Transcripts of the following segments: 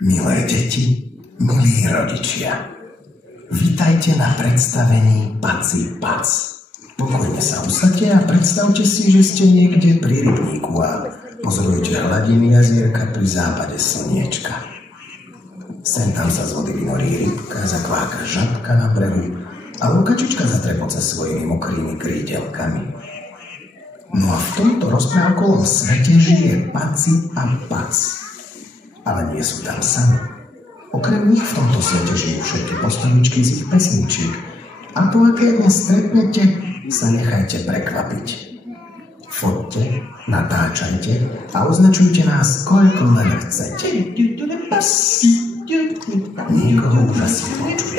Milé deti, milí rodičia, vítajte na predstavení Paci Pac. Pokojne sa usadte a predstavte si, že ste niekde pri rybníku a pozorujete hladiny jazierka pri západe slniečka. Sem tam sa z vody vynorí rybka, zakváka žabka na brehu a lukačička zatrepoce svojimi mokrými krídelkami. No a v tomto rozprávkovom svete žije Paci a Pac. Ale nie sú tam sami. Okrem nich v tomto svete žijú všetky postavičky z ich pesničiek. A to, aké dnes stretnete, sa nechajte prekvapiť. Foťte, natáčajte a označujte nás, koľko len chcete. Nikoho už asi počuje.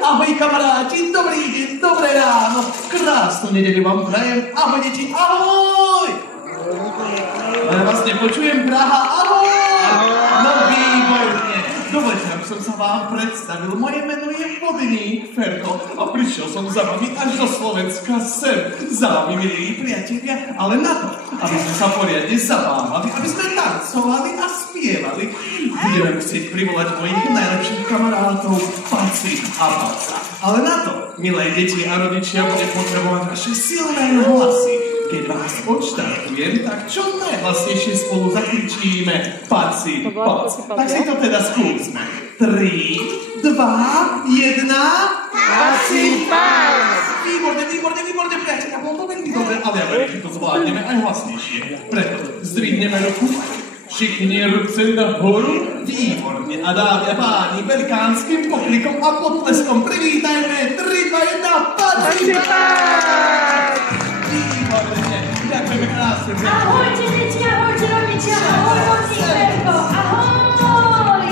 Ahoj kamaráti, dobrý deň, dobré ráno, krásnu nedeľu vám prajem, ahoj deti, ahoj! Ale vás nepočujem, Praha, ahoj! No výborne, dovolte, aby som sa vám predstavil, moje meno je Vodník Ferko a prišiel som za vami až do Slovenska sem, za vami, milí priatelia, ale na to, aby sme sa poriadne zabávali, aby sme tancovali a spievali, budeme musieť privolať mojich najlepších kamarátov, Paci a Paca. Ale na to, milé deti a rodičia, bude potrebovať vaše silné hlasy. Keď vás odštartujem, tak čo najhlasnejšie spolu zakričíme Paci, Pac. Tak si to teda skúsme. 3, 2, 1... Paci, Pac! Výborne, priateľa, bolo to veľmi dobre, ale ja verím, že to zvládneme aj hlasnejšie. Preto zdvihneme ruku, šikni ruce nahoru, výborne. A dámy a páni, velikánskym pokrikom a potleskom privítajme 3, 2, 1, Paci, Pac! Výborne, ďakujeme krásne. Ahojte, deti, ahojte, rodičia, ahoj, Vodník Ferko, ahoj!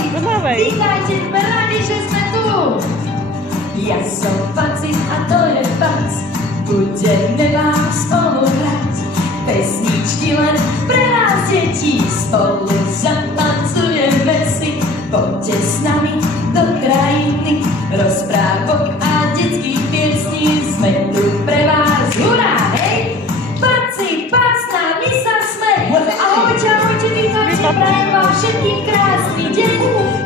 Vítajte, sme radi, že sme tu. Ja som Paci a to je Pac, budeme vám spolu hrať pesničky len pre vás, deti, spolu zatancujeme si. Poďte s nami do krajiny rozprávok a detských piesní, sme tu pre vás, hurá, hej! Paci, Pac, s nami sa smej! Ahojte, vítajte, prajem vám všetkým krásny deň,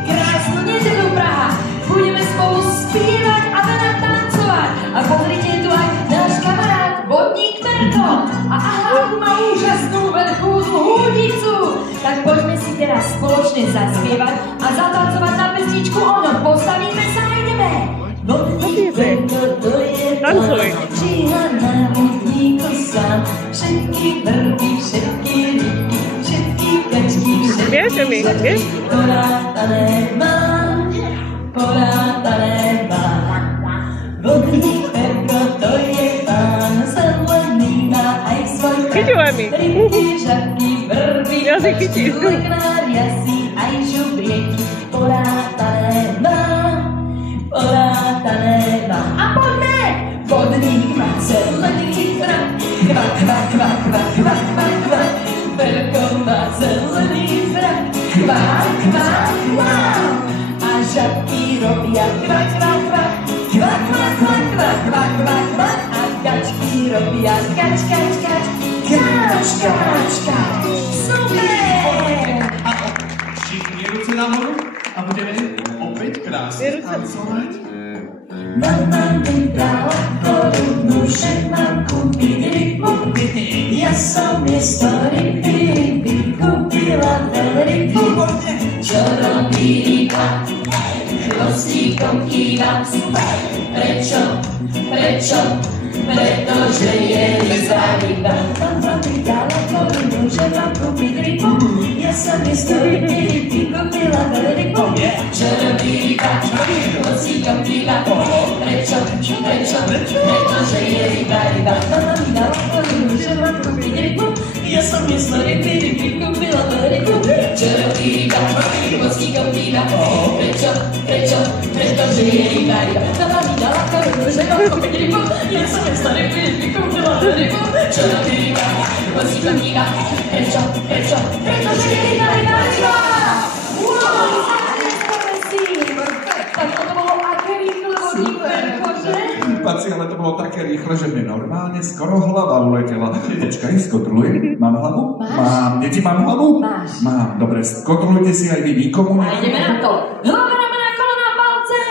krásnu nedeľu, Praha! Budeme spolu spievať a veľa tancovať. A pozrite, tu aj náš kamarát Vodník Ferko. A aha, má úžasnú veľkú húdicu. Tak poďme si teraz spoločne zaspievať a zatancovať na pesničku o ňom. Postavíme sa a ideme. Vodník Ferko, to je pán, číha na vodníku sám. Všetky vrby, všetky rybky, všetky kačky, všetky kačky, porátané mám. Porátané mám. Vodník Ferko, to je pán, zelený má aj svoj kraj. Rybky, žabky, vrby, kačky, leknária si aj žubrieky. Porátané mám. A poďme! Vodník má zelený frak, kvak, kvak, kvak, kvak, kvak, kvak, kvak. Ferko má zelený frak, kvak, kvak, kvak. Žabky robia kvak, kvak, kvak, kvak, kvak, kvak, kvak, kvak, kvak, kvak. A kačky robia kač, kač, kač, kač, kač, kač. Super! A šikni ruce nahoru a budeme opäť krásne tancovať. Mama mi dala korunu, že mám kúpiť rybu. Ja som miesto ryby kúpila veľrybu. Čo robí ryba? Chvostíkom kýva. Prečo? Pretože je ryba. Mama mi dala korunu, že mám kúpiť rybu. Ja som miesto ryby kúpila veľrybu. Čo robí ryba? Chvostíkom kýva. Prečo? Pretože je ryba. Mama mi dala korunu, že mám kúpiť rybu. Ja som miesto ryby kúpila veľrybu. Čo robí ryba? Chvostíkom kýva. Prečo? Pretože je ryba. Mama mi dala korunu, že mám kúpiť rybu. Ja som miesto ryby kúpila veľrybu. Čo robí ryba? Chvostíkom kýva. Prečo? Pretože je ryba. Paci, ale to bolo také rýchle, že mne normálne skoro hlava uletela. Počkaj, skontrolujem. Mám hlavu? Máš? Mám. Deti, mám hlavu? Máš. Mám. Dobre, kontrolujte si aj vy nikomu. A ideme na to. Hlava, ramena, kolena, palce.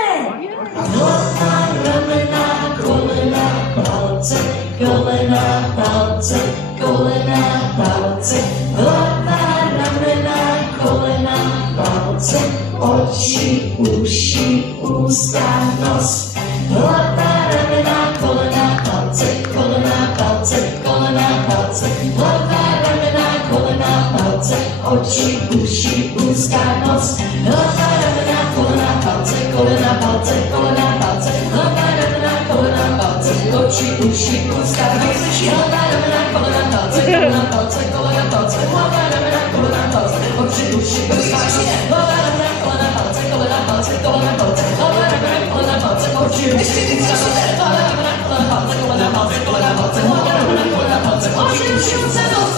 Hlava, ramena, kolena, palce. Kolena, palce. Kolena, palce. Hlava, ramena, kolena, palce. Oči, uši, ústa, nos. Hlava, ramena, kolena, palce. Kolena, palce. Kolena, palce. Hlava, ramena, kolena, palce. Oči, uši, ústa, nos. Hlava, ramena, kolena, palce. Kolena, palce. Kolena, palce. Hlava, ramena, kolena, palce. Oči, uši, ústa, nos. Hlava, ramena, kolena, palce. Kolena, palce. Kolena, palce. Hlava, ramena, kolena, palce. Oči, uši, ústa, nos. Hlava, ramena, kolena, palce. Kolena, palce. Kolena, palce. Hlava, ramena, kolena, palce. Oči, uši, ústa, nos. Hlava, ramena, kolena, palce. Kolena, palce. Kolena, palce. Hlava, ramena, kolena, palce. Oči, uši, ústa, nos.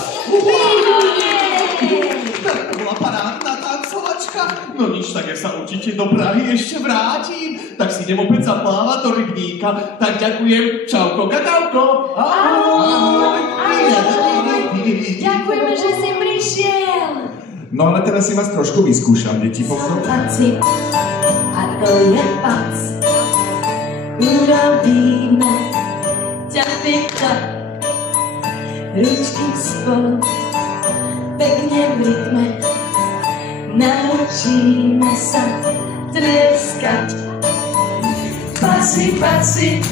To bola parádna tancovačka. No nič, tak ja sa určite do Prahy ešte vrátim. Tak si idem opäť zaplávať do rybníka. Tak ďakujem. Čauko, kakauko. Ahoj. Ďakujeme, že si prišiel. No ale teraz si vás trošku vyskúšam, deti. Paci, a to je pac. Urobíme ťa, ručky spolu, pekne v rytme. Naučíme sa treskať. Paci, paci,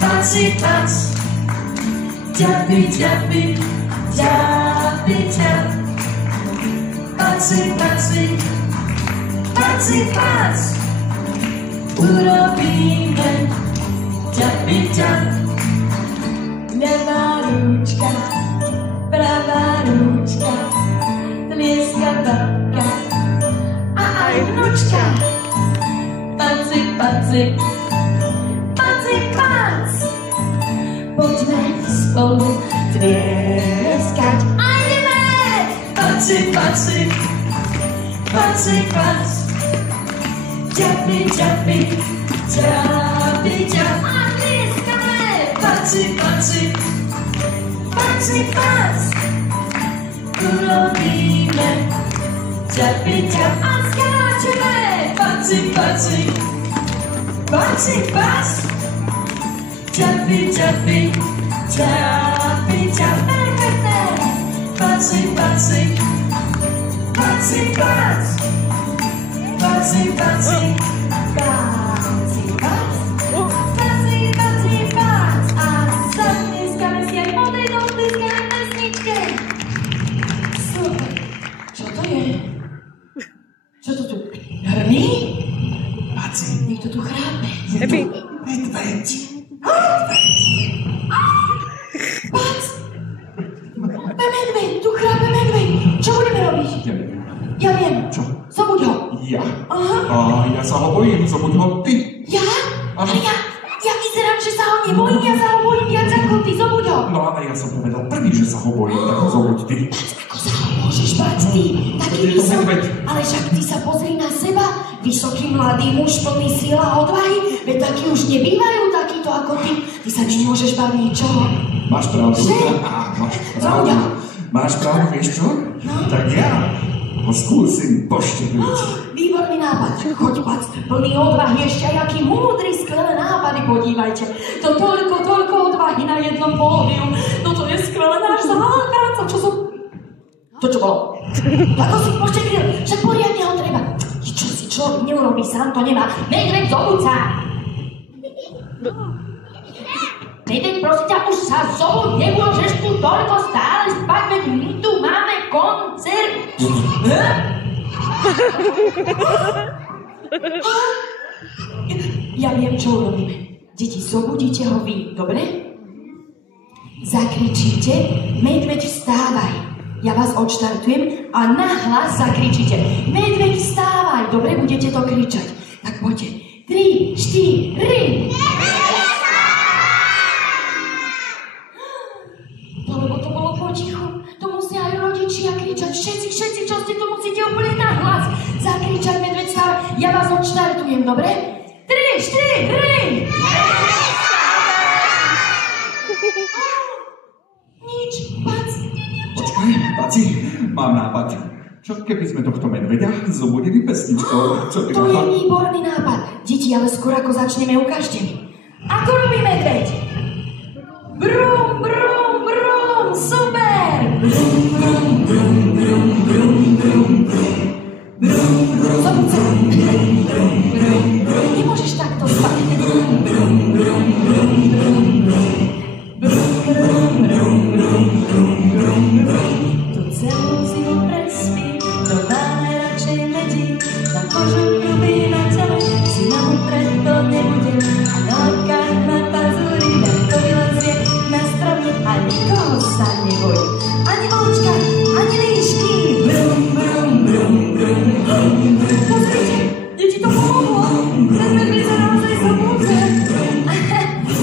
paci, pac. Ťapi, ťapi, ťapi, ťap. Paci, paci, paci, pac. Urobíme ťapi, ťap. Ľavá ručka, pravá ručka, tlieska babka a aj vnúčka. Paci, paci, paci, pac. Poďme spolu tlieskať. A ideme! Paci, paci, paci, pac. Ťapi, ťapi, ťapi, ťap. A tlieskame! Paci, paci, paci, pac. Urobíme ťapi, ťap. A skáčeme! Paci, paci, paci, pac. Ťapi, ťapi, ťapi, ťap. Perfektné! Paci, paci, paci, pac. Paci, paci, paci, pac. Paci, paci, pac. A zatlieskame si aj po tejto odliskanej pesničke. Super. Čo to je? Čo to tu hrní? Paci. Niekto tu chrápe. Je tu medveď. Pac! Medveď, tu chrápe medveď. Čo budeme robiť? Ja neviem. Ja viem. Čo? Zobuď ho. Ja? Aha. A ja sa ho bojím, zobuď ho ty. Ja? Áno. Ale ja vyzerám, že sa ho nebojím, ja sa ho bojím viac ako ty. Zobuď ho. No ale ja som povedal prvý, že sa ho bojím, tak ho zobuď ty. Ako sa ho môžeš bať ty? Taký To je to vysoký. medveď. Ale však ty sa pozri na seba. Vysoký mladý muž, plný síl a odvahy. Veď takí už nebývajú takýto ako ty. Ty sa nemôžeš bať ničoho. Máš pravdu. Že? Máš Zobuď pravdu. ho. Máš pravdu, vieš čo? No. Tak ja ho skúsim poštepiť. Výborný nápad. Choď, Pac, plný odvahy, ešte aj aký múdry, skvelé nápady, podívajte. To toľko odvahy na jednom pódiu. No to je skvelé, náš záchranca, čo som... To čo bolo? Ako si poštekril, že poriadne ho treba. Čo si človek neurobí sám, to nemá. Medveď, zobuď sa! Medveď, prosím ťa, už sa zobuď, nemôžeš tu toľko stále spať, veď my tu máme koncert. Ja viem, čo urobíme. Deti, zobudíte ho vy, dobre? Zakričíte, medveď, vstávaj. Ja vás odštartujem a nahlas zakričíte. Medveď, vstávaj, dobre, budete to kričať. Tak poďte. 3, 4... Lebo to bolo potichu. To musia aj rodičia kričať. Všetci, čo ste tu musíte úplne nahlas zakričať, medveď, vstávaj. Ja vás odštartujem, dobre? 3, 4, 3! Paci, mám nápad. Čo keby sme tohto medveďa zobudili pesničkou? Čo ty To na je to? výborný nápad. Deti, ale skôr ako začneme, ukážte mi. Ako robí medveď? Brum, brum, brum, super! Brum, brum, brum, brum, brum, brum, brum. Brum, brum, zobud sa. Brum, brum, brum, brum. Nemôžeš takto spať. Brum, brum, brum, brum, brum, brum. Brum, brum, brum, brum, brum, brum, brum. Tu celú zimu prespí, to máme radšej medí. Na kožu ľubí na tele, si na mu preto nebude. A na lokách má pazúry, ako vylezie na stromy. A nikoho sa nebojí, ani vlčka, ani líšky. Brum, brum, brum, brum, brum, brum. Pozrite, deti, to pomohlo. Ten medveď sa naozaj zobudze.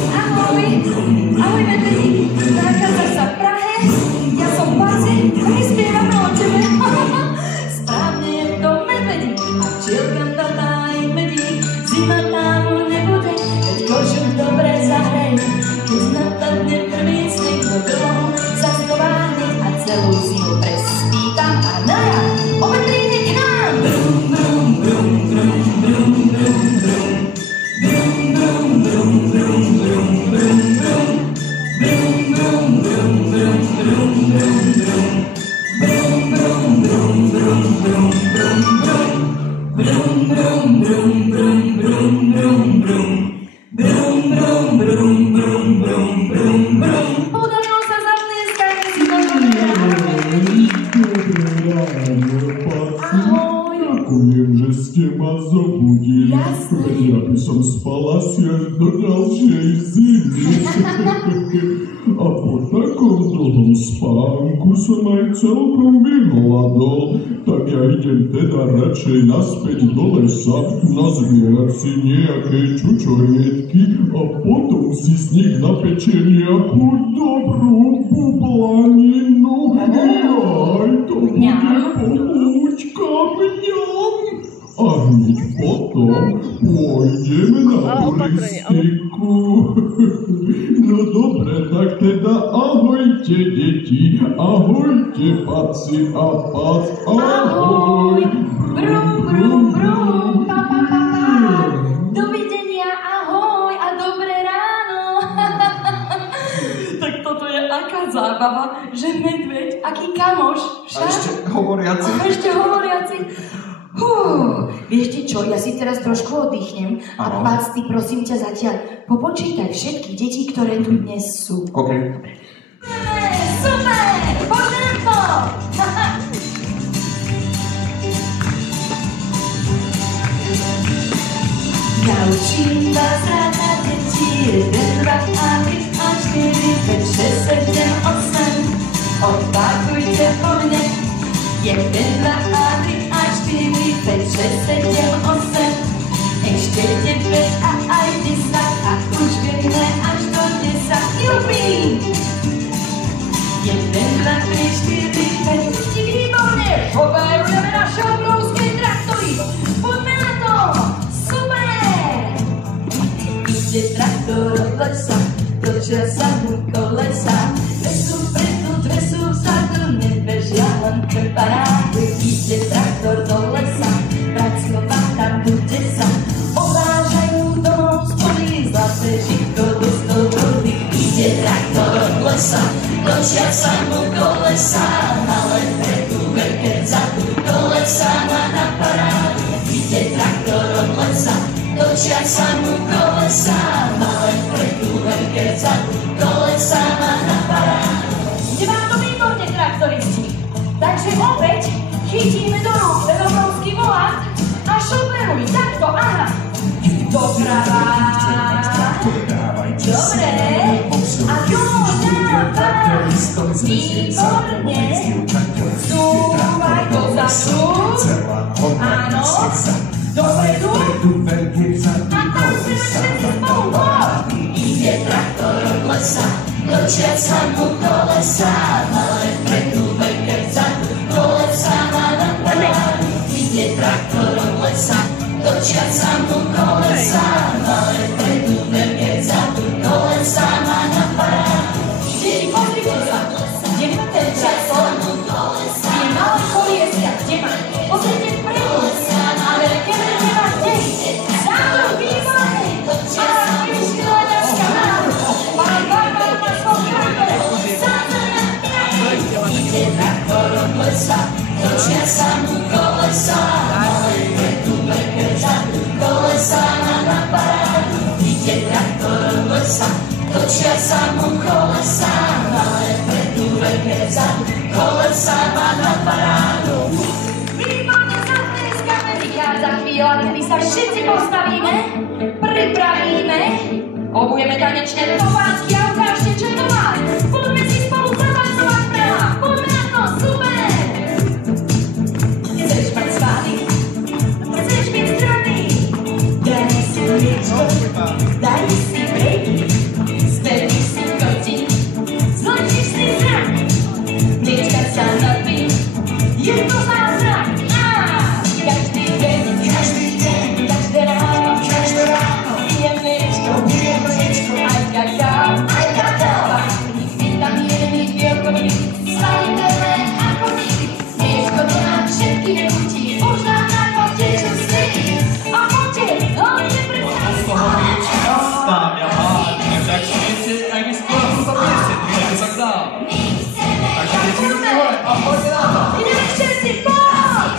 Ahoj, ahoj medvedík. Nachádzaš sa v Prahe, ja som v Paci a my spievame o tebe. Správne je to medvedík a včielkam tatá aj medík. Zima tam nebude, veď kožuch dobre zahreje. Keď napadne prvý sneh, do dlho sa schováhne a celú zimu prespí tam a na jar opäť príde k nám. Brum, brum, brum, brum, brum, brum, brum. Brum, brum, brum, brum, brum, brum, brum. Brum, brum, brum, brum, brum, brum, brum. Brum, brum, brum, brum, brum, brum, brum. Brum, brum, brum, brum, brum, brum, brum. Brum, brum, brum, brum, brum, brum, brum. Podarilo sa zaplieskať, si to ahoj. Ďakujem, že ste ma zobudili. Jasné. Ja by som spala si až do ďalšej zimy. A po takom dlhom spánku som aj celkom vyhľadol. Tak ja idem teda radšej naspäť do lesa, nazbierať si nejaké čučoriedky a potom si z nich napečiem nejakú dobrú bublaninu. Jaj, to bude pohúčka mňam. A hneď potom pôjdeme na turistiku. No dobre, tak teda ahojte deti, ahojte Paci a Pac, ahoj. Brum, brum, brum, pa, pa, pa, pa. Dovidenia, ahoj a dobré ráno. Tak toto je aká zábava, že medveď, aký kamoš, A však? ešte hovoriaci. Ešte hovoriaci. Viete čo, ja si teraz trošku oddychnem a Áno. Pac, ty prosím ťa zatiaľ popočítaj všetky deti, ktoré tu dnes sú. OK. Super! Poďme na to! Naučím vás ráda deti, 1, 2 a 3 a 4, 5, 6, 7, 8. Opakujte po mne. 1, 2 a 3 a 4, 5, 6, 7, 8. Ešte 9 a aj 10 a už vieme až do 10. Jupi! 1, 2, 3, 4, 5, deti, výborne! Poverujeme naše obrovské traktory! Poďme na to! Super! Ide traktor od lesa, točia sa mu kolesa. Dve sú vpredu, dve sú vzadu, nebežia len pre parádu. Ide traktor do lesa, pracovať tam bude sa. Ovážajú domov spolí, zlaté žitko do stolody. Ide traktor od lesa, točia sa mu kolesa. Malé vpredu, veľké vzadu, kolesa má na parádu. Ide traktor od lesa, točia sa mu kolesa. Malé vpredu, veľké vzadu, kolesa má na parádu. Ide vám to výborne, traktoristi. Takže opäť chytíme do rúk ten obrovský volát a šoferuj takto, aha. Doprava. Dobre. A jo, dávaj. Výborne. Súvaj to za súd. Áno. Dopredu. A tam sme všetci spolu. Ide traktor od lesa, točia sa mu kolesa. Malé vpredu, veľké vzadu, kolesa má na parádu. Ide traktor od lesa, točia sa mu kolesa. Malé vpredu, veľké vzadu, kolesa má na parádu. Deti, pozrite sa, 9. číslo točia sa mu kolesa, malé predu veľké vzadu, kolesa na parádu, ide traktor lesa, točia sa mu kolesa, malé predu veľké vzadu, kolesa má na parádu. Výborne zatleskame, vychádza chvíľa, kedy sa všetci postavíme, pripravíme, obujeme tanečné topánky a ukážte, čo to má. Poďme si spolu zavancovať Praha, poďme na to, super! Chceš mať svady, chceš byť zdravý, daj si liečko, daj si breaky, zvedni si koti, zločíš si zrak, liečka sa napí, je to zázrak. Každý deň, každé ráno, pijem mliečko, aj kakao, plných vitamínových bielkovín, svaliteľné ako nikdy. Mliečko to nám všetkých chutí, už nám na kote čo svetí. A poďte, hlavne predstavte. Stáňa hádne, tak viete, aj vy skôr to presete, tak sa dá. Takže deti ruky hore a poďte na to. Ideme všetci, poď!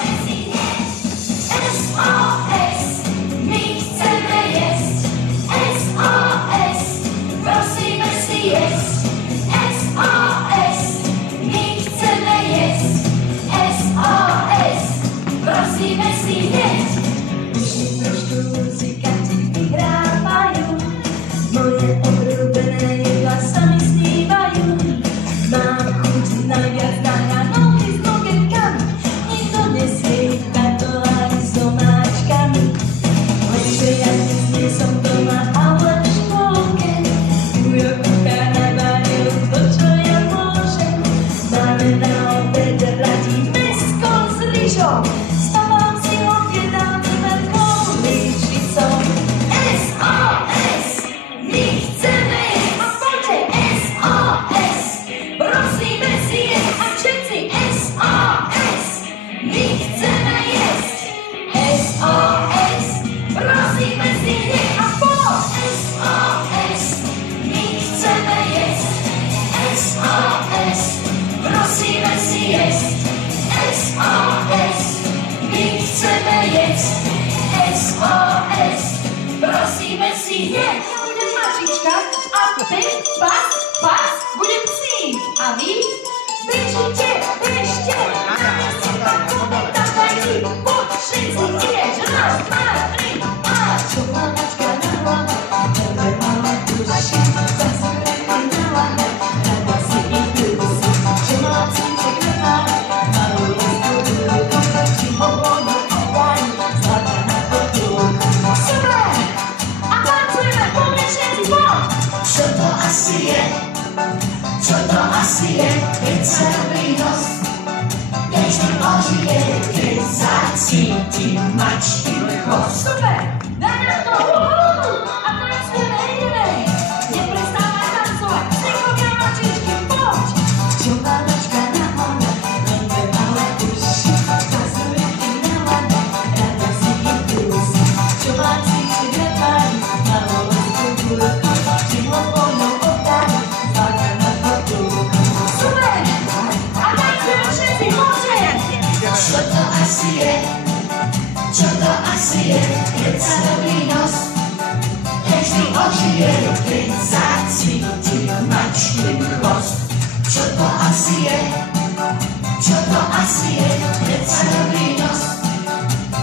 SOS, my chceme jesť. SOS, prosíme si jesť. SOS, my chceme jesť. SOS, prosíme si jesť. Ešte trošku muzikanti vyhrávajú, moje obľúbené jedlá sa mi snívajú. Mám chuť najviac na hranolky s nugetkami, nikto nesmie takto ani s domáčkami. Lenže ja dnes nie som doma, ale v škôlke, Ujo kuchár navaril to, čo ja môžem. Máme na obed radi mäsko s rýžou, s tomom silom jedálnym veľkou lyžicou. SOS, my chceme jesť. A poďte, SOS, prosíme si jesť. A všetci SOS, my chceme jesť. SOS, prosíme si jesť. A poď, SOS, my chceme jesť. SOS, prosíme si jesť. SOS, my chceme jesť. SOS, prosíme si jesť. Ja budem mačička a ten pas bude psík. A vy bežite, bežte, si tak povedávajte, poď všetci tiež, raz, dva, tri, a čo má mačka na hlave, veľmi malá duši, zase na hlave, rada si ich dusí, čo má cíček na hlave, malú lesku ruku, či ho vodu oddaj, zlata na potulku. Super! A tancujeme, poďme všetci, poď! Čo to asi je? Čo to asi je, keď sa robí nos? Každý ožije, keď zacíti mačky chvost. Super, daj na to, a tancujeme, ideme. Neprestávaj tancovať, snehovia mačičky, poď. Čo má mačka na hlave, veľmi malé uši, zazuje im na hlave, rada si ich dusí. Čo má cíček na hlave, malú lesku ruku, či ho voľno oddaj, zlata na potulku. Super, a tancujeme všetci, poďte. Čo to asi je? Čo to asi je, keď sa robí nos? Každý ožije, keď zacíti mačky chvost. Čo to asi je? Čo to asi je, keď sa robí nos?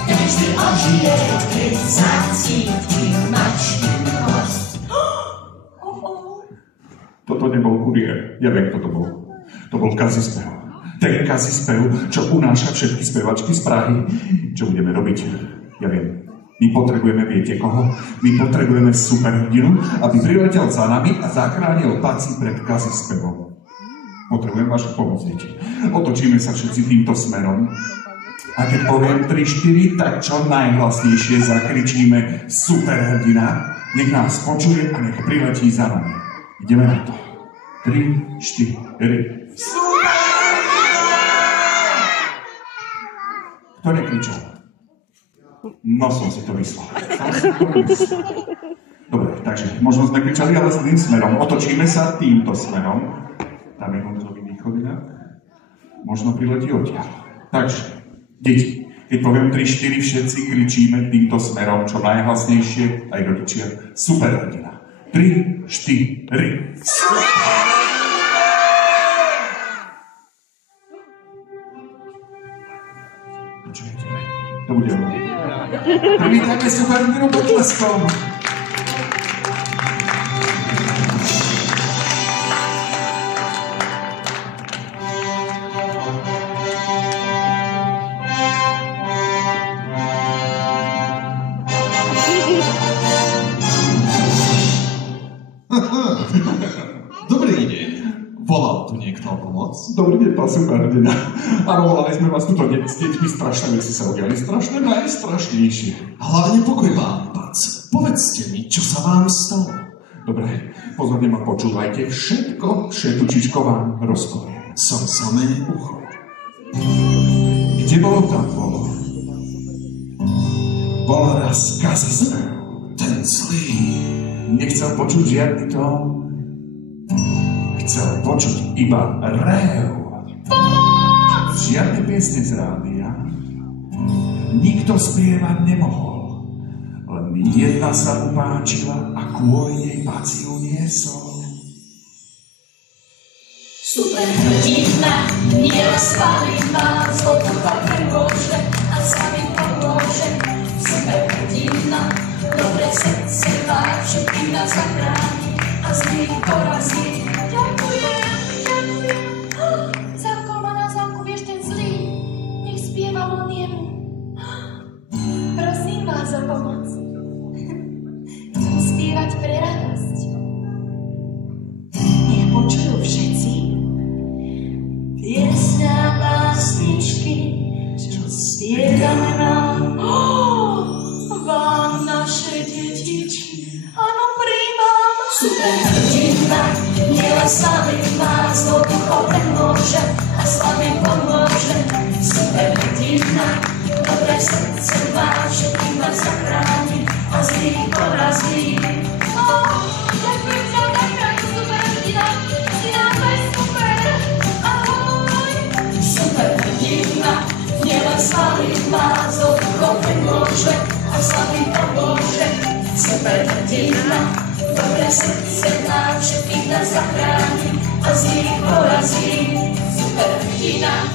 Každý ožije, keď zacíti mačky chvost. Toto nebol kuriér, ja viem, kto to bol. To bol kazispev. Ten kazispev, čo unáša všetky spevačky z Prahy. Čo budeme robiť? Ja viem. My potrebujeme, viete koho? My potrebujeme superhrdinu, aby priletel za nami a zachránil Paci pred kazispevom. Potrebujem vašu pomoc, deti. Otočíme sa všetci týmto smerom. A keď poviem 3-4, tak čo najhlasnejšie zakričíme superhrdina. Nech nás počuje a nech priletí za nami. Ideme na to. 3, 4. Kto nekričal? No som si to myslel. Dobre, takže možno sme kričali, ale zlým smerom. Otočíme sa týmto smerom. Tam je núdzový východ inak. Možno priletí odtiaľ. Takže, deti, keď poviem 3-4, všetci kričíme týmto smerom čo najhlasnejšie, aj rodičia. Super rodina. 3, 4. Počujete? To bude ono. Privítajme super rodinu potleskom. Dobrý deň. Volal tu niekto o pomoc? Dobrý deň, pán superhrdina. Áno, volali sme vás tuto s deťmi, strašné veci sa udiali. Strašné, najstrašnejšie. Hlavne pokoj vám, Pac. Povedzte mi, čo sa vám stalo. Dobre, pozorne ma počúvajte. Všetučičko vám rozpoviem. Som samé ucho. Kde bolo, tam bolo. Bol raz kazispev. Ten zlý. Nechcel počuť žiadny tón. Chcel počuť iba rév. Žiadne piesne z rádia. Nikto spievať nemohol. Len jedna sa mu páčila a kvôli nej Paci ju niesol. Super hrdina, nerozpálí má, zlotucha premôže a sami pomôže. Super hrdina, dobré srdce má, všetkým nás zachráni a zlých porazí. Ďakujem. Zamkol ma na zámku, vieš, ten zlý, nech spieval on jemu. Prosím vás o pomoc. Chcem spievať pre radosť. Nech počujú všetci piesňa básničky, čo spievame nám. Vám naše detičky, áno, príjmam. Super hrdina, nielen s vami má, zlotucho premôže a s vami pomôže. Super hrdina, dobré srdce má, všetkým vás zachráni a zlých porazí. Ďakujem za záchranu, super hrdina, si naozaj super. Ahoj. Super hrdina, nielen s vami má, zlotucho premôže a s vami pomôže. Super hrdina, dobré srdce má, všetkých nás zachráni a zlých porazí. Super hrdina.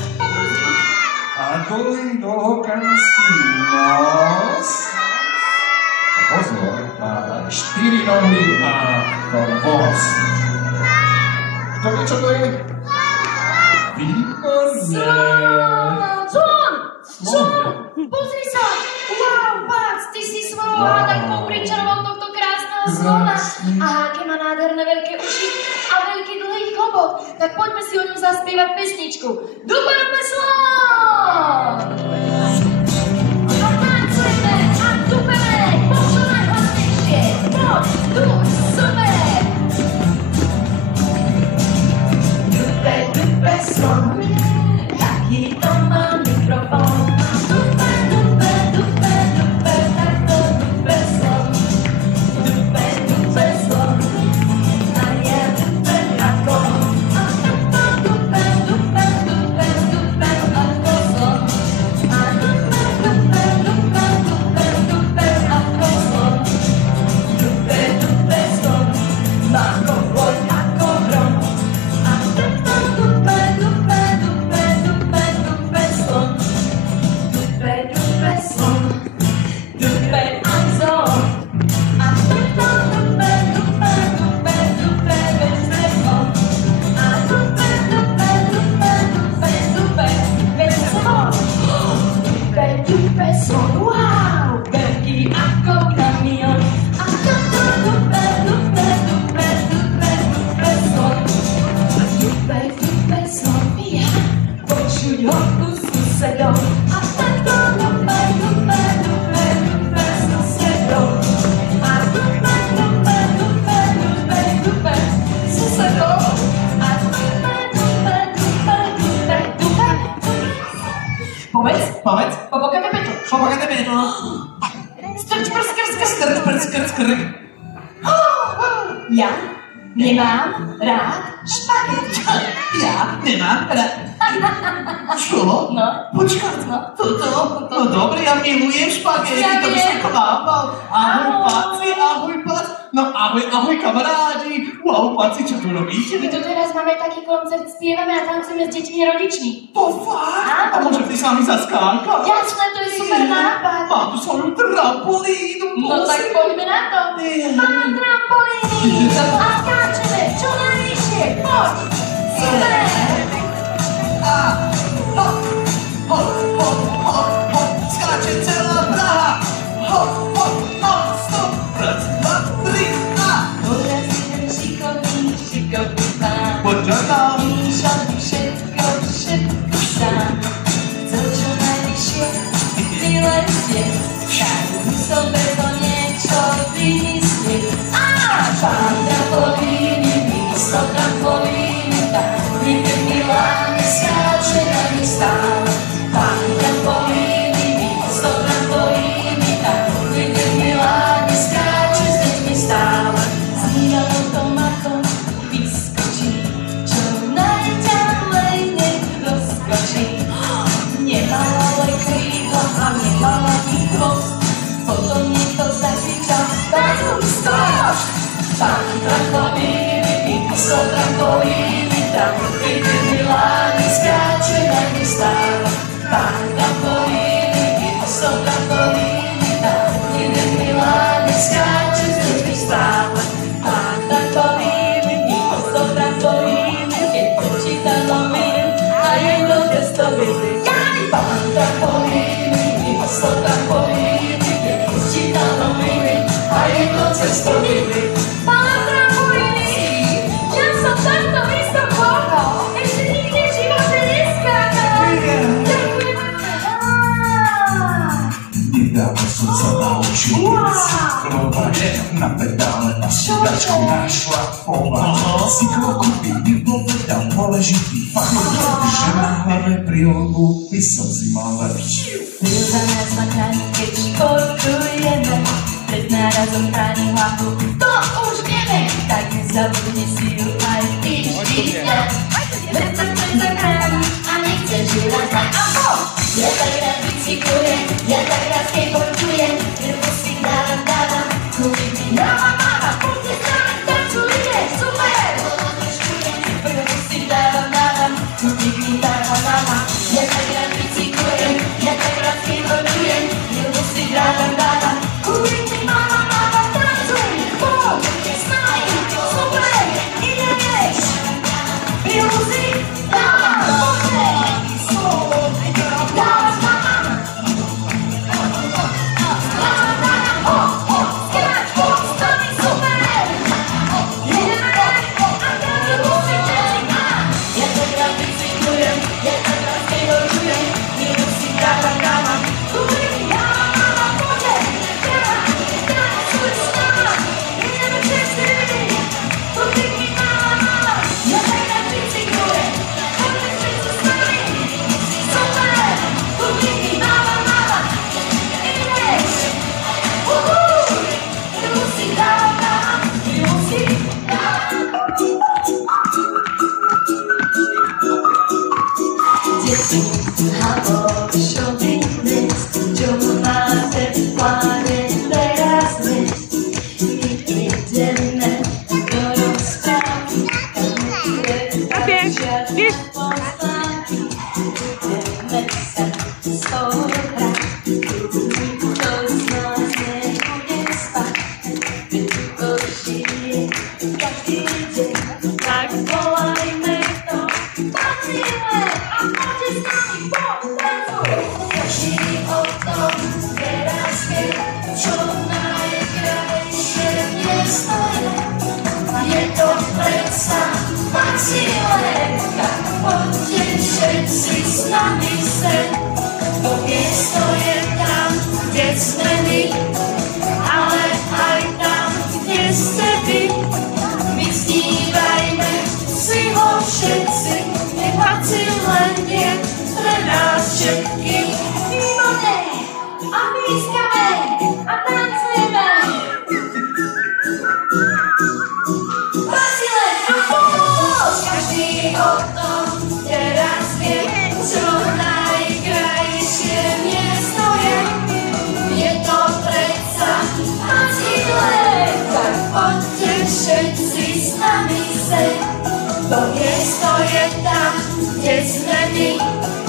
A dlhý dlhokanský nos. A pozor, má 4 nohy a chvost. Kto vie, čo to je? Výborné. Zvon! Pozri sa! Wow, Pac, ty si svojou hádankou pričaroval tohto krásneho zvona. A aké má nádherné veľké uši a veľký dlhý chobot. Tak poďme si o ňom zaspievať pesničku. Dupe, dupe, slon! A tancujeme a dupeme, počo najhlasnejšie. Poď, tu, super! Dupe, dupe, slon, taký to má mikrofón. Dupe, dupe, dupe, dupe, takto dupe slon. Dupe, dupe slon, a je dupe ako. A takto dupe, dupe, dupe, dupe ako slon. A dupe, dupe, dupe, dupe, dupe ako slon. Dupe, dupe slon, má chobot ako hrom. A takto dupe, dupe, dupe, dupe, dupe slon. Dupe, dupe slon, dupe aj zon. A takto dupe, dupe, dupe, dupe bez zvon. A dupe, dupe, dupe, dupe, dupe bez zvon. Dupe, dupe slon, wow, veľký ako kamión. A takto dupe, dupe, dupe, dupe, dupe slon. A dupe, dupe slon, ja počuť ho u susedov. A takto dupe, dupe, dupe, dupe susedov. A dupe, dupe, dupe, dupe, dupe susedov. A dupe, dupe, dupe, dupe, dupe. Povedz, Povedz. popokajte Petru. Strč, prsk, krsk, krsk. Ja nemám rád špagety. Ja nemám rád. Čo? No. Počkaj, toto? No dobre, ja milujem špagety, Ja to by som viem. klápal. Ahoj, Ahoj. Paci, ahoj, Pac. No ahoj, kamarádi. Wow, Paci, čo tu robíte? My tu teraz máme taký koncert, spievame a tancujeme s deťmi rodičmi. To fakt? A Áno. môžem ty s nami zaskákať? Jasné, to je super nápad. Mám tu svoju trampolínu. No tak poďme na to. Pán trampolíny. A skáčeme čo najvyššie. Poď. Super. Skáče celá Praha. Hop, non-stop. Raz, dva, tri, a. Urazíme šikovný pán. Poďme tam. Píšal všetko sám. Chcel čo najvyššie vylezieť. Tak musel preto niečo vymyslieť. A pán trampolíny, místo trampolíny, tak niekde v Miláne skáče na nich stále. Pán trampolíny, místo trampolíny, tak niekde v Miláne skáče s deťmi stále. S ním automatom vyskočí, čo najďalej nech rozskočí. Nemala ale krídla a nemala ani chvost. Potom niekto zakričal, Pánu, stojáš! Pán trampolíny, místo trampolíny, tam niekde v Miláne skáče na nich stále. Pán trampolíny, místo trampolíny, tam niekde v Miláne skáče s deťmi stále. Pán trampolíny, místo trampolíny, keď počíta noviny a jedno gesto vidí. Pán trampolíny, místo trampolíny, keď počíta noviny a jedno gesto vidí. Pán trampolíny, ja som takto vysoko ešte nikdy v živote neskákal. Ďakujem. Nedávno som sa naučil cyklovať na pedále a sedačku našla povať. Cyklokupy mi povedal dôležitý fakt, že na hlave prílbu by som si mal lepšiu. Byl za nás dvakrát, keď športujeme, pred nárazom chráni hlavu. To už vieme, tak nezabudni si ju aj ty vždy. Veď sa chceš zachrániť a nechceš ju nazvať. Aho! Ja tak rád bicyklujem, ja tak rád skateboardujem, lebo si dávam, kúpiť mi máva, poďte s nami, tancujte, super! Lebo si dávam, kúpiť mi máva. Ja tak rád bicyklujem, ja tak rád skateboardujem, lebo si dávam, kúpiť mi máva, tancuj, poďte s nami, super! Ideš! Music, dávam, Každý o tom s nami.